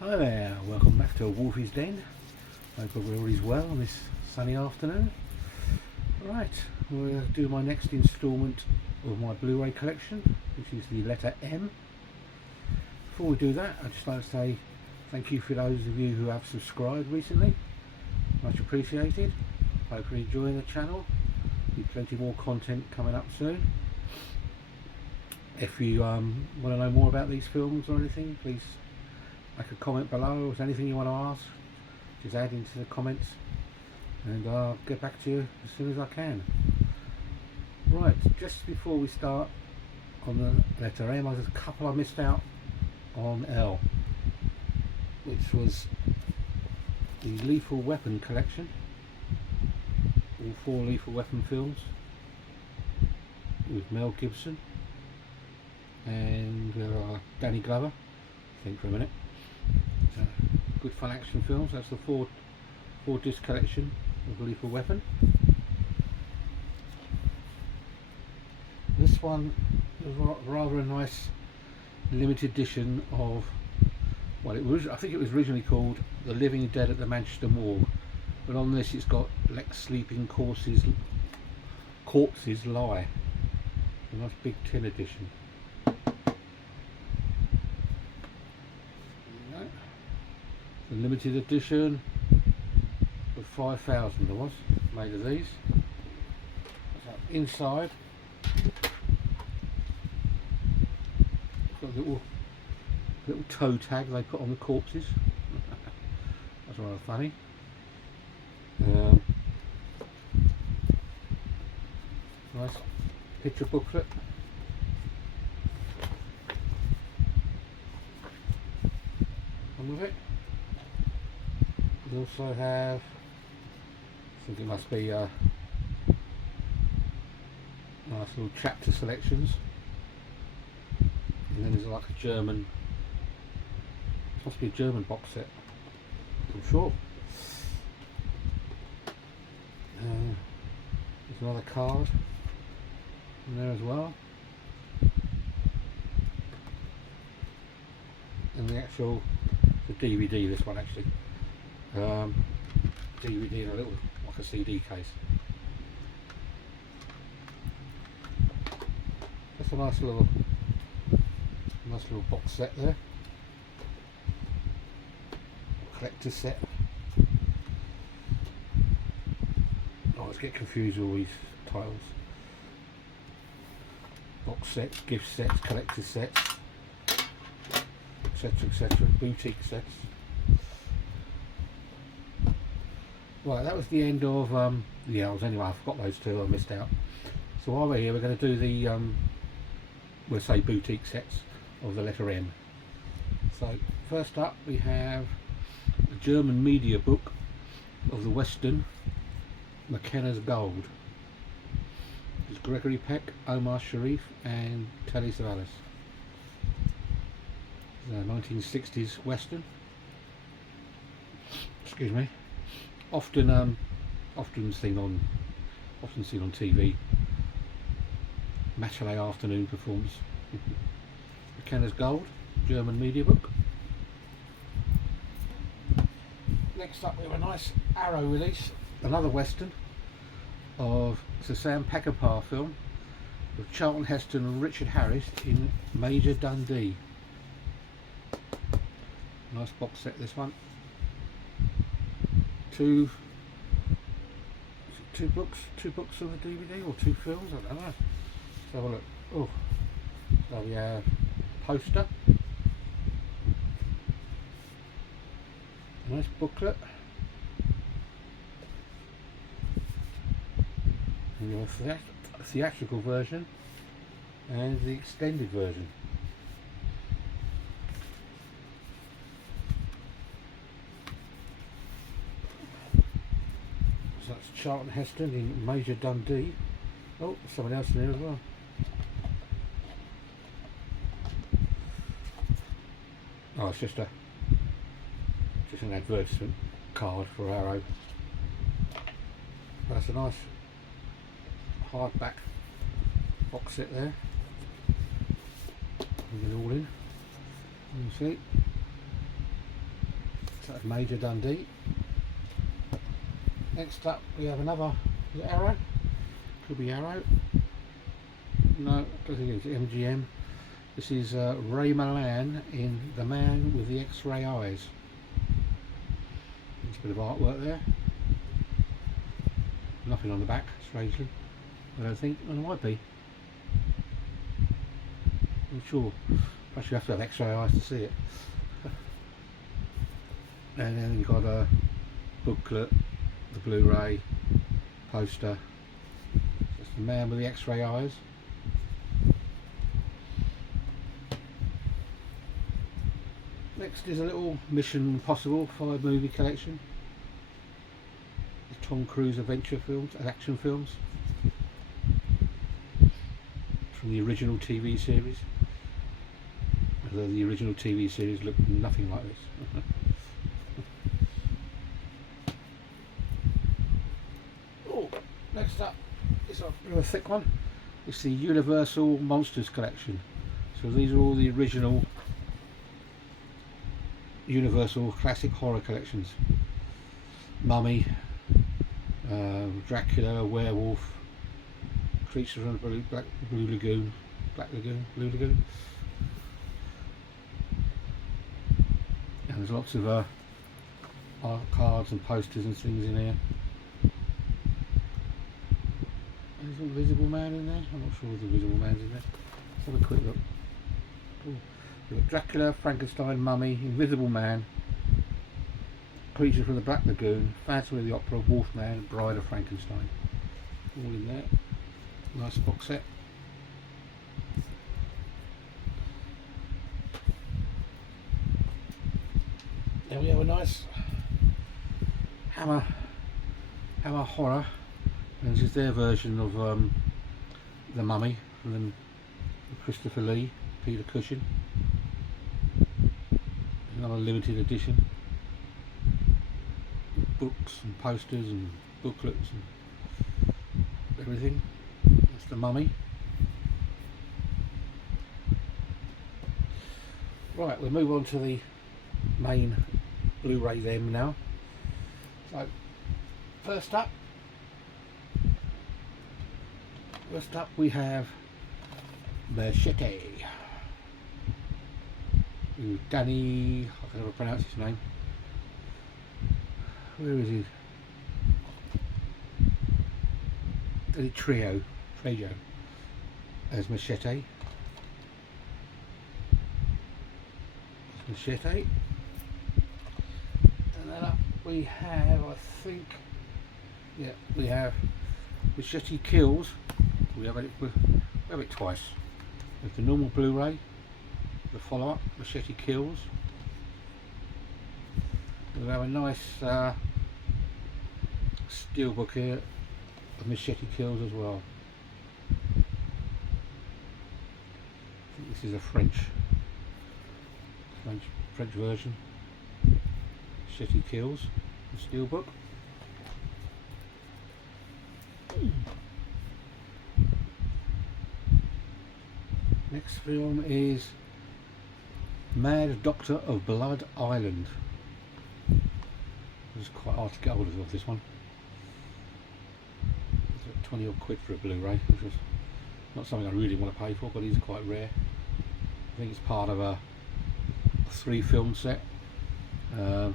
Hi there, welcome back to Wolfie's Den. Hope everybody's well on this sunny afternoon. Right, we'll do my next instalment of my Blu Ray collection, which is the letter M. Before we do that, I'd just like to say thank you for those of you who have subscribed recently. Much appreciated. Hope you're enjoying the channel. Be plenty more content coming up soon. If you want to know more about these films or anything, please make a comment below. Or if there's anything you want to ask, just add into the comments and I'll get back to you as soon as I can. Right, just before we start on the letter M, there's a couple I missed out on L, which was the Lethal Weapon collection, all 4 Lethal Weapon films with Mel Gibson and Danny Glover. Think for a minute. Good fun action films. That's the four disc collection of Lethal Weapon. This one was rather a nice limited edition of, well, I think it was originally called The Living Dead at the Manchester Morgue, but on this it's got Let Sleeping Corpses Lie. A nice big tin edition. A limited edition of 5,000 there was made of these. So inside it's got a little toe tag they put on the corpses. That's rather funny. Nice picture booklet. Come with it. We also have, I think it must be nice little chapter selections, and then there's like a German, must be a German box set, I'm sure. There's another card in there as well, and the actual DVD, this one actually. DVD in a little, like a CD case. That's a nice little box set there. Collector's set. I always get confused with all these titles. Box sets, gift sets, collector's sets, etc., boutique sets. Right, that was the end of the L's anyway. I forgot those two, I missed out. So while we're here, we're going to do the we'll say boutique sets of the letter M. So first up we have the German media book of the Western McKenna's Gold. It's Gregory Peck, Omar Sharif and Telly Savalas. It's a 1960s Western. Excuse me. Often seen on TV. Matinee afternoon performance. McKenna's Gold, German media book. Next up we have a nice Arrow release, another Western of the Sam Peckinpah film with Charlton Heston and Richard Harris in Major Dundee. Nice box set, this one. Two books of the DVD or 2 films, I don't know. Let's have a look. Oh, so we have poster, a nice booklet, and you have a theatrical version and the extended version. So that's Charlton Heston in Major Dundee. Oh, someone else in there as well. Oh, it's just an advertisement card for Arrow. That's a nice hardback box set there. Bring it all in. You see. That's Major Dundee. Next up we have another, is it Arrow? Could be Arrow. No, I don't think it's MGM. This is Ray Milland in The Man with the X-Ray Eyes. There's a bit of artwork there. Nothing on the back, strangely. I don't think. Well, there might be. I'm sure. Perhaps you have to have X-ray eyes to see it. And then you've got a booklet, the Blu-ray, poster. That's The Man with the X-Ray Eyes. Next is a little Mission Impossible 5 movie collection. The Tom Cruise adventure films and action films from the original TV series. Although the original TV series looked nothing like this. Oh, next up is a bit of a thick one. It's the Universal Monsters collection. So these are all the original Universal classic horror collections. Mummy, Dracula, Werewolf, Creatures from the Blue Lagoon. And there's lots of art cards and posters and things in here. Is the Invisible Man in there? I'm not sure if the Invisible Man's in there. Let's have a quick look. Ooh. We've got Dracula, Frankenstein, Mummy, Invisible Man, Creature from the Black Lagoon, Phantom of the Opera, Wolfman, Bride of Frankenstein. All in there. Nice box set. There we have a nice Hammer Horror, and this is their version of the Mummy from Christopher Lee, Peter Cushing. Another limited edition. Books and posters and booklets and everything. That's the Mummy. Right, we'll move on to the main Blu Rays M now. So first up we have Machete. Danny, I can never pronounce his name. Where is he? Danny Trejo as Machete. Machete. And then up we have, I think, yeah, we have Machete Kills. We have it twice. With the normal Blu-ray, the follow-up, Machete Kills. We have a nice steelbook here of Machete Kills as well. I think this is a French version. Machete Kills, the steelbook. Next film is Mad Doctor of Blood Island. It's quite hard to get hold of this one. It's like 20 odd quid for a Blu-ray, which is not something I really want to pay for, but it is quite rare. I think it's part of a 3-film set. I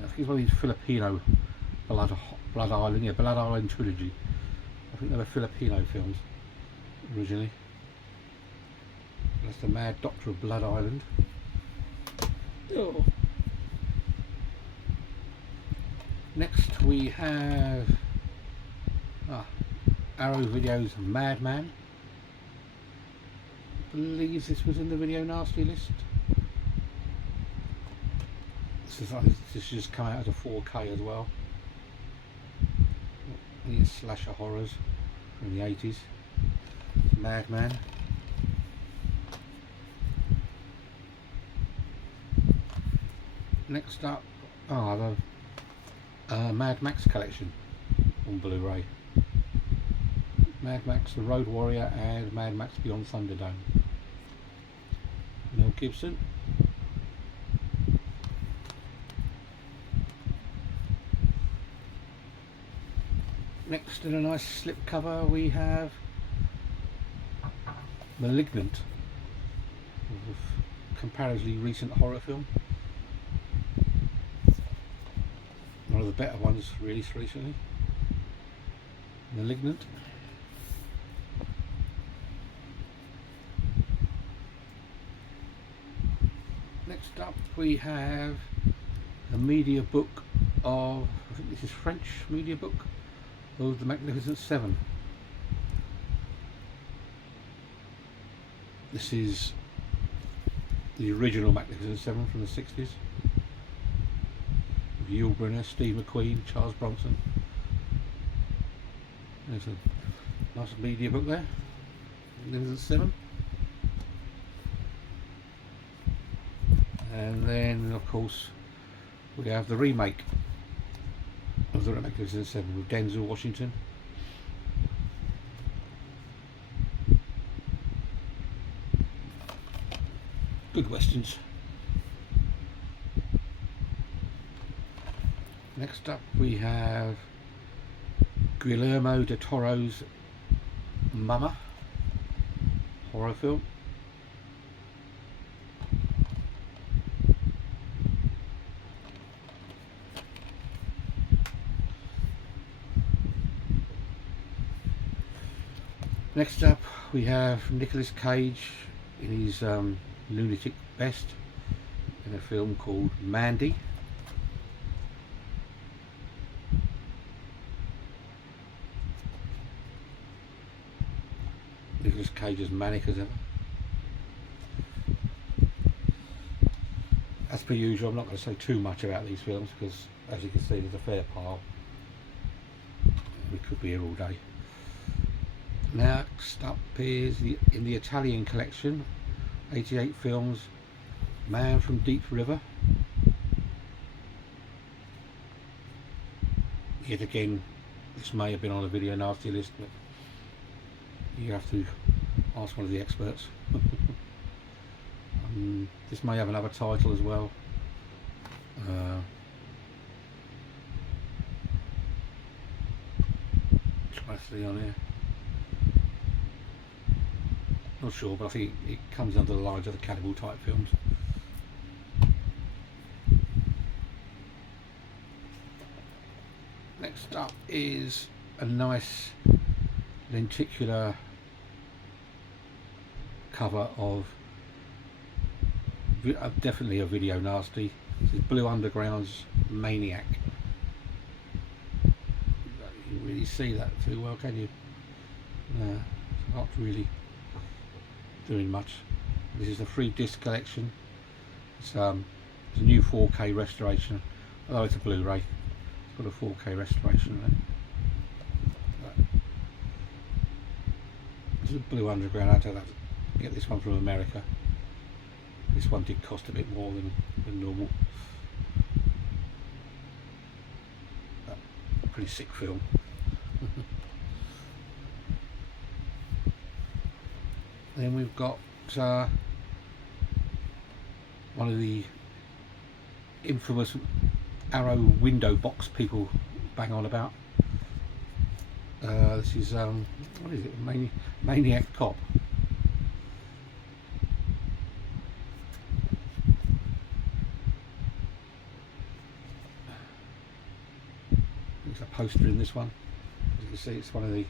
think it's one of these Filipino Blood Island trilogy. I think they were Filipino films originally. That's the Mad Doctor of Blood Island. Oh. Next we have Arrow Video's Madman. I believe this was in the Video Nasty list. This just come out as a 4K as well. I think it's slasher horrors from the 80s. Madman. Next up, the Mad Max collection on Blu-ray. Mad Max The Road Warrior and Mad Max Beyond Thunderdome. Mel Gibson. Next, in a nice slipcover, we have Malignant, a comparatively recent horror film. One of the better ones released recently. Malignant. Next up we have a media book of, I think this is French media book, of The Magnificent Seven. This is the original Magnificent Seven from the 60s. With Yul Brynner, Steve McQueen, Charles Bronson. There's a nice media book there. Magnificent Seven. And then, of course, we have the remake of the Magnificent Seven with Denzel Washington. Good westerns. Next up we have Guillermo del Toro's Mama horror film. Next up we have Nicolas Cage in his lunatic best in a film called Mandy. Nicolas Cage as manic as ever. As per usual, I'm not going to say too much about these films because, as you can see, there's a fair pile. We could be here all day. Next up is in the Italian collection, 88 films, Man from Deep River. Yet again, this may have been on a video nasty list, but you have to ask one of the experts. This may have another title as well. Try to see on here. Not sure, but I think it comes under the lines of the cannibal type films. Next up is a nice lenticular cover of definitely a video nasty. This is Blue Underground's Maniac. You can really see that too well, can you? It's not really doing much. This is a 3-disc collection. It's a new 4K restoration, although it's a Blu Ray. It's got a 4K restoration on it. This is Blue Underground. I had to get this one from America. This one did cost a bit more than normal. A pretty sick film. Then we've got one of the infamous Arrow window box people bang on about. This is what is it? Maniac Cop. There's a poster in this one. As you can see, it's one of the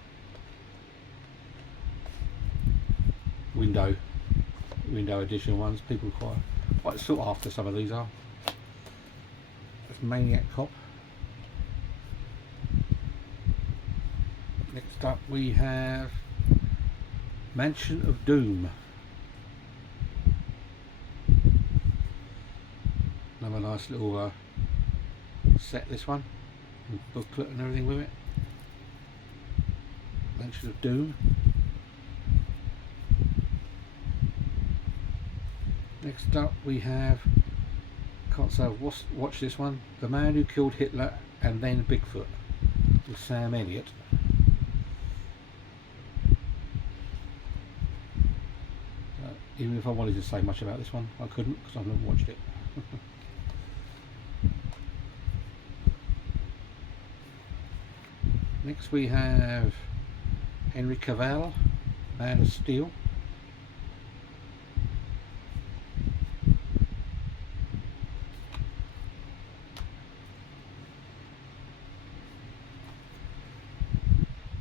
window edition ones. People quite sought after. Some of these are. That's Maniac Cop. Next up we have Mansion of Doom. Another nice little set, this one, and booklet and everything with it. Mansion of Doom. Next up we have, can't say I've watched this one, The Man Who Killed Hitler and Then Bigfoot, with Sam Elliott. even if I wanted to say much about this one, I couldn't because I've never watched it. Next we have Henry Cavill, Man of Steel.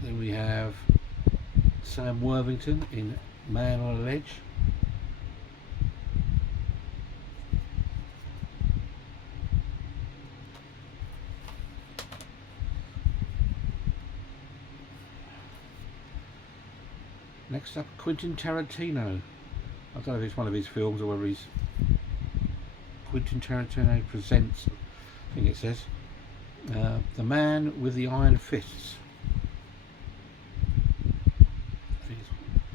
Then we have Sam Worthington in Man on a Ledge. Next up, Quentin Tarantino. I don't know if it's one of his films or whether he's Quentin Tarantino Presents, I think it says. The Man with the Iron Fists. I think it's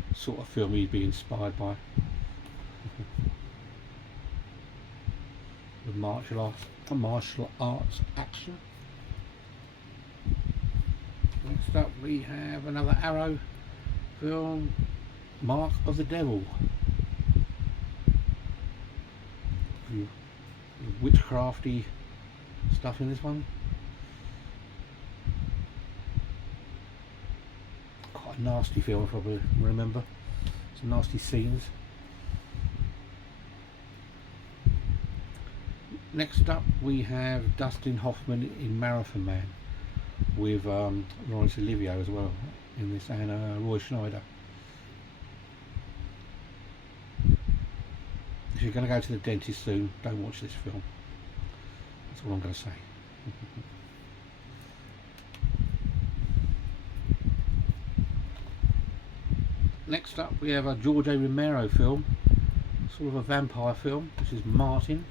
the sort of film he'd be inspired by. The martial arts action. Next up we have another Arrow film, Mark of the Devil. Witchcrafty stuff in this one. Quite a nasty film if I remember. Some nasty scenes. Next up we have Dustin Hoffman in Marathon Man with Laurence Olivier as well in this, and Roy Schneider. If you're going to go to the dentist soon, don't watch this film. That's all I'm going to say. Next up we have a George A. Romero film, sort of a vampire film. This is Martin.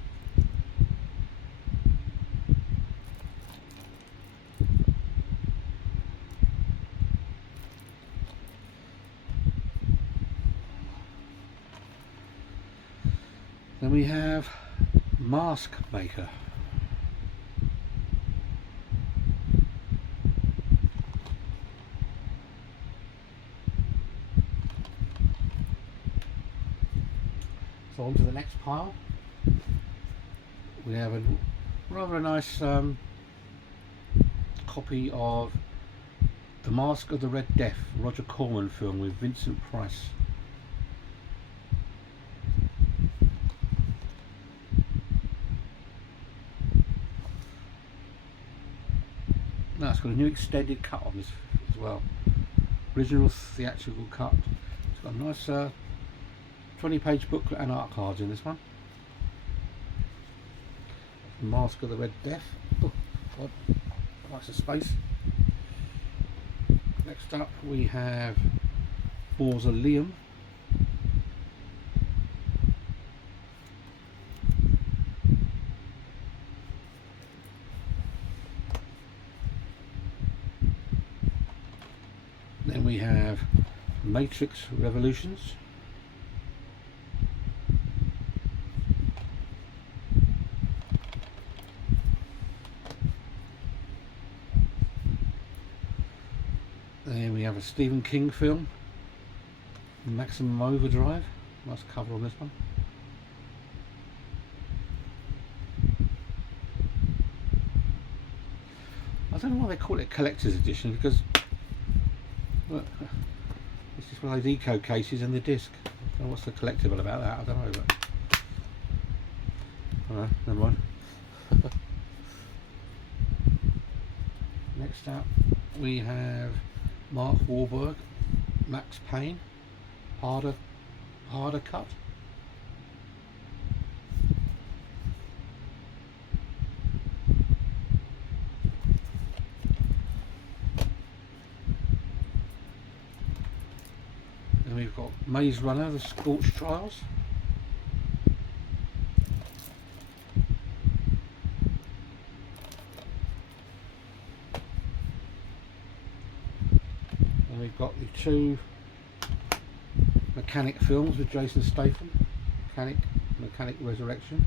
Then we have Mask Maker. So on to the next pile. We have a rather nice copy of The Mask of the Red Death, Roger Corman film with Vincent Price. No, it's got a new extended cut on this as well. Original theatrical cut. It's got a nice 20-page booklet and art cards in this one. Mask of the Red Death. Oh, God, nice of space. Next up we have Mausoleum. Then we have Matrix Revolutions. Then we have a Stephen King film, Maximum Overdrive. Nice cover on this one. I don't know why they call it collector's edition, because look, it's just one of those eco cases and the disc. I don't know what's the collectible about that, I don't know, but alright, never mind. Next up we have Mark Wahlberg, Max Payne, Harder Cut. Then we've got Maze Runner, The Scorched Trials. And we've got the two Mechanic films with Jason Statham. Mechanic Resurrection.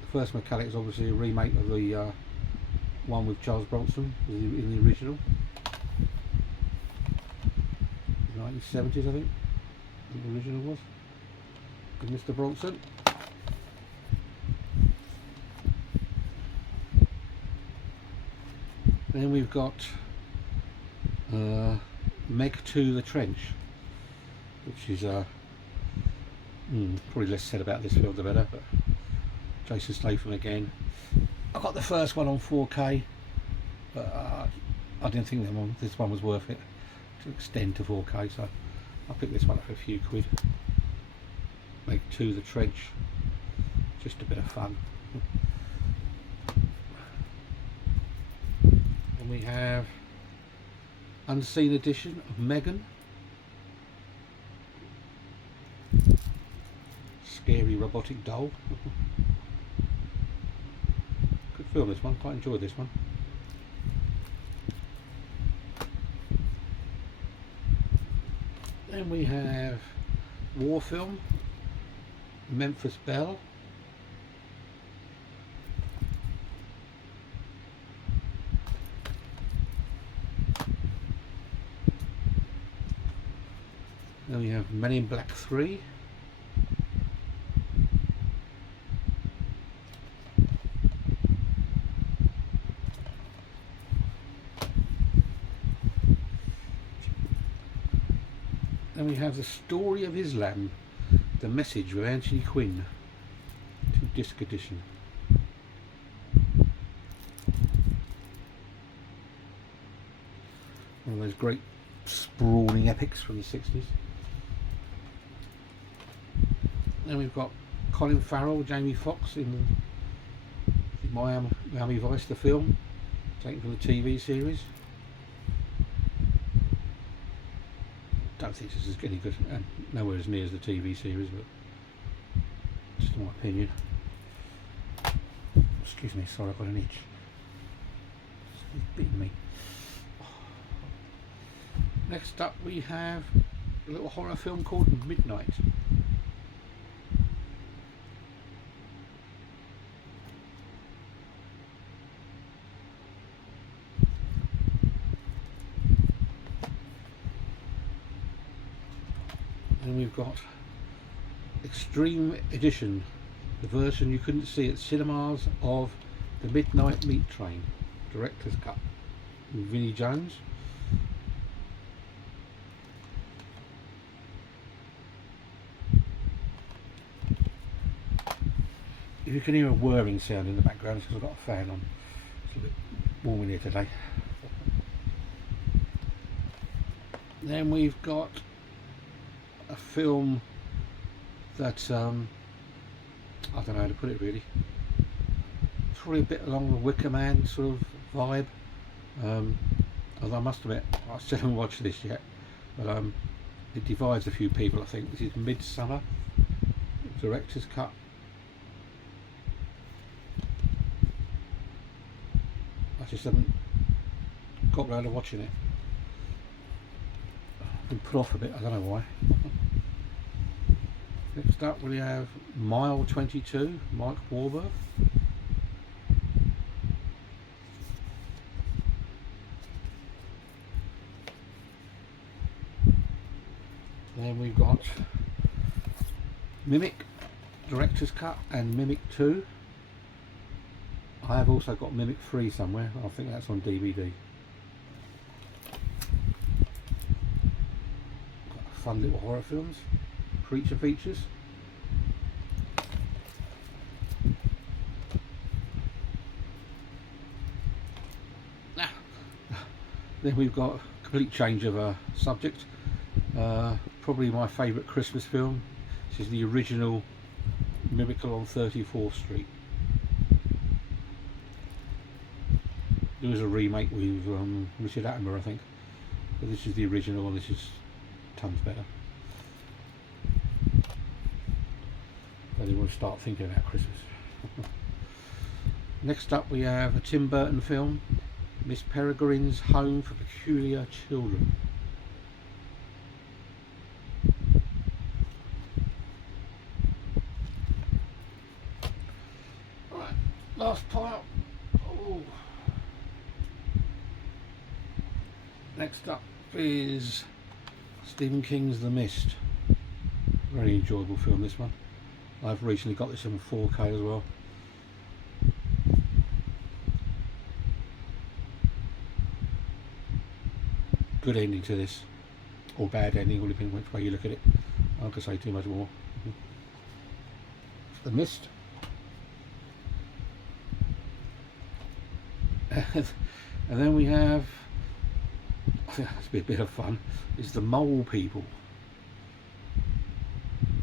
The first Mechanic is obviously a remake of the one with Charles Bronson in the original. 1970s, I think. The original was with Mr. Bronson. Then we've got Meg 2 The Trench, which is probably less said about this film the better, but Jason Statham again. I got the first one on 4K, but I didn't think this one was worth it to extend to 4K, so I picked this one up for a few quid. Meg 2 The Trench, just a bit of fun. And we have Unseen Edition of Megan. Scary robotic doll. Good film, this one. Quite enjoyed this one. Then we have war film, Memphis Belle. Then we have Men in Black 3. Then we have The Story of Islam, The Message with Anthony Quinn, 2-disc edition. One of those great sprawling epics from the 60s. Then we've got Colin Farrell, Jamie Foxx in Miami Vice, the film, taken from the TV series. Don't think this is any good, and nowhere as near as the TV series, but just my opinion. Excuse me, sorry, I've got an itch. It's beating me. Next up we have a little horror film called Midnight. And we've got Extreme Edition, the version you couldn't see at cinemas of The Midnight Meat Train, director's cut, with Vinnie Jones. If you can hear a whirring sound in the background, it's because I've got a fan on. It's a bit warm in here today. Then we've got a film that I don't know how to put it really. It's probably a bit along the Wicker Man sort of vibe. Although I must admit, I still haven't watched this yet, but it divides a few people. I think this is Midsummer, director's cut. I just haven't got round to watching it. I've been put off a bit, I don't know why. Next up we have Mile 22, Mike Wahlberg. Then we've got Mimic, director's cut, and Mimic 2. I have also got Mimic 3 somewhere. I think that's on DVD. Got fun little horror films, creature features. Then we've got a complete change of a subject. Probably my favourite Christmas film. This is the original Miracle on 34th Street. There was a remake with Richard Attenborough, I think, but this is the original, and this is tons better. But they want to start thinking about Christmas. Next up we have a Tim Burton film, Miss Peregrine's Home for Peculiar Children. Right, last pile. Oh. Next up is Stephen King's The Mist. Very enjoyable film, this one. I've recently got this in 4K as well. Good ending to this, or bad ending, all depending which way you look at it. I'm not going to say too much more. The Mist. And then we have, it's a bit of fun, is the Mole People.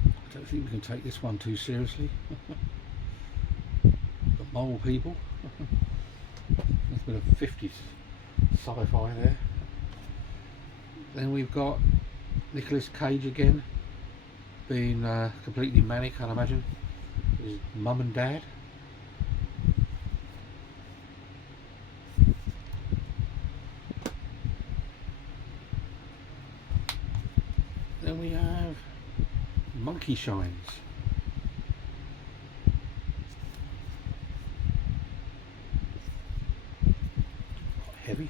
I don't think we can take this one too seriously. The Mole People. There's a bit of 50s sci-fi there. Then we've got Nicolas Cage again, being completely manic, I'd imagine. His mum and dad. Then we have Monkey Shines. Quite heavy.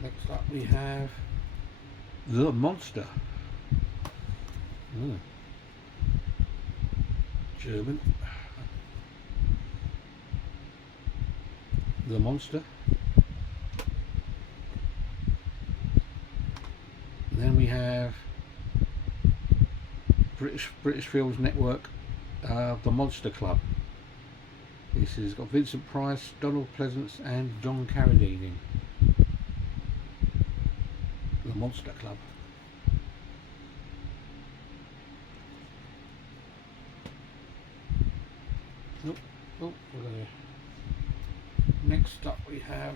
Next up we have The Monster. German. The Monster. Then we have British Films Network, The Monster Club. This has got Vincent Price, Donald Pleasance and John Carradine in. The Monster Club. Next up we have,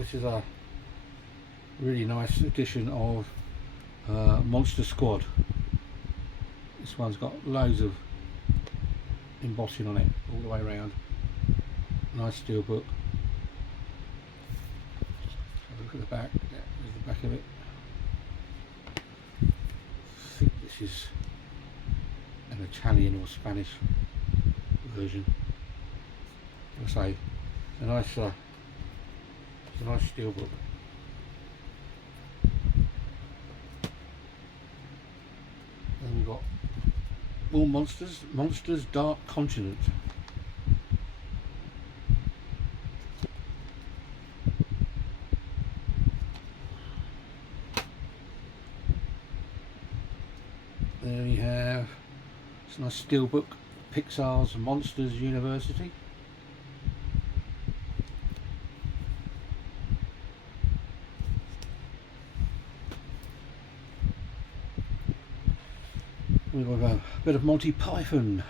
this is a really nice edition of Monster Squad. This one's got loads of embossing on it all the way around. Nice steel book. Have a look at the back. Yeah, there's the back of it. I think this is an Italian or Spanish version. Like I say, it's a nice steel book. Then we've got more Monsters Dark Continent. There we have this nice steelbook, Pixar's Monsters University. We've got a bit of Monty Python.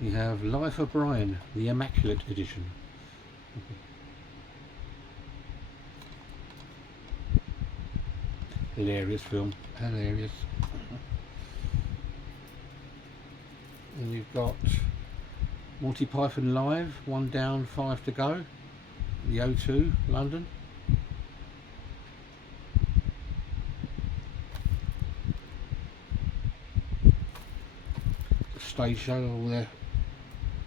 We have Life of Brian, the Immaculate Edition. Hilarious film, hilarious. And we've got Monty Python Live, 1 down, 5 to go. The O2, London. Stage show, all their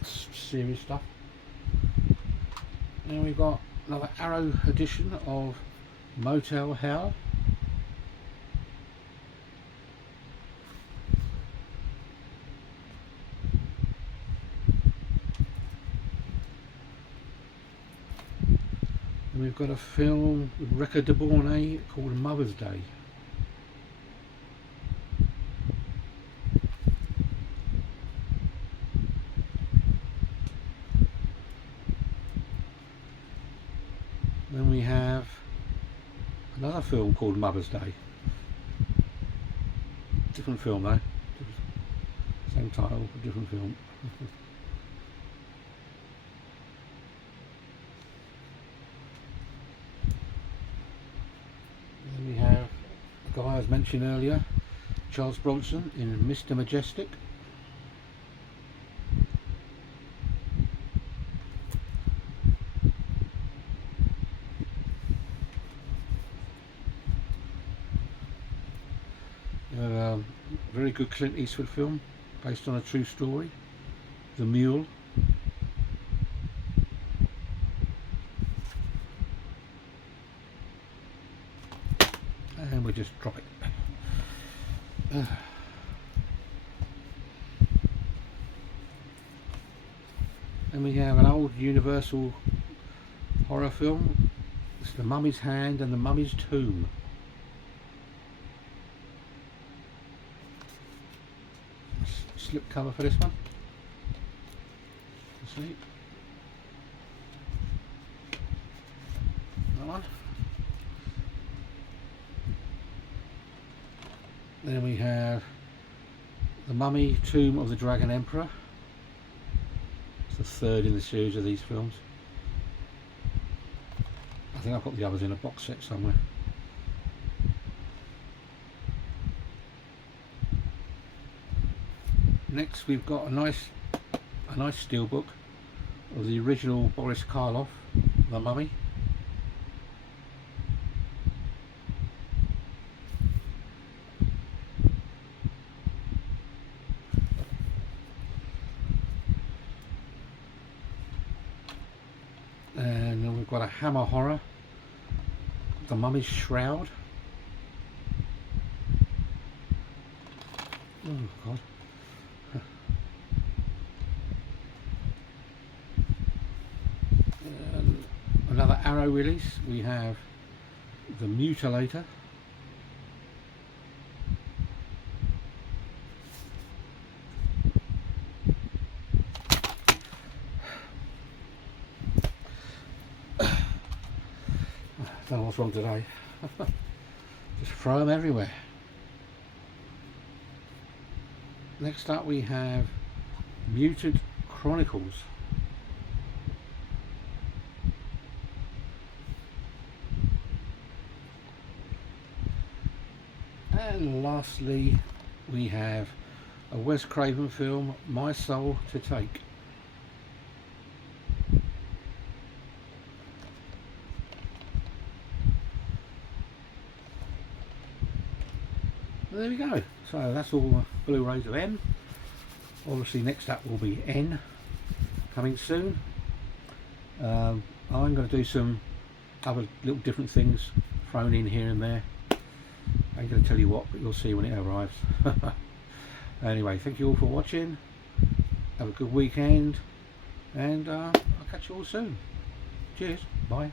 serious stuff. And we've got another Arrow edition of Motel Hell. And we've got a film with Rebecca De Mornay called Mother's Day. Then we have another film called Mother's Day. Different film though. Same title, but different film. Then we have the guy I was mentioned earlier, Charles Bronson in Mr. Majestic. Very good Clint Eastwood film based on a true story, The Mule. then we'll just drop it. And we have an old Universal horror film. It's The Mummy's Hand and the Mummy's Tomb. Slip cover for this one. Let's see. That one. Then we have The Mummy, Tomb of the Dragon Emperor. It's the third in the series of these films. I think I've got the others in a box set somewhere. Next we've got a nice steelbook of the original Boris Karloff, The Mummy. And then we've got a Hammer Horror, The Mummy's Shroud. Oh God. Another Arrow release, we have The Mutilator. Don't know what's wrong today. Just throw them everywhere. Next up we have Mutant Chronicles. And lastly we have a Wes Craven film, My Soul to Take. There we go. So that's all Blu Rays of M. Obviously next up will be N, coming soon. I'm going to do some other little different things thrown in here and there. I ain't going to tell you what, but you'll see when it arrives. Anyway, thank you all for watching. Have a good weekend, and I'll catch you all soon. Cheers. Bye.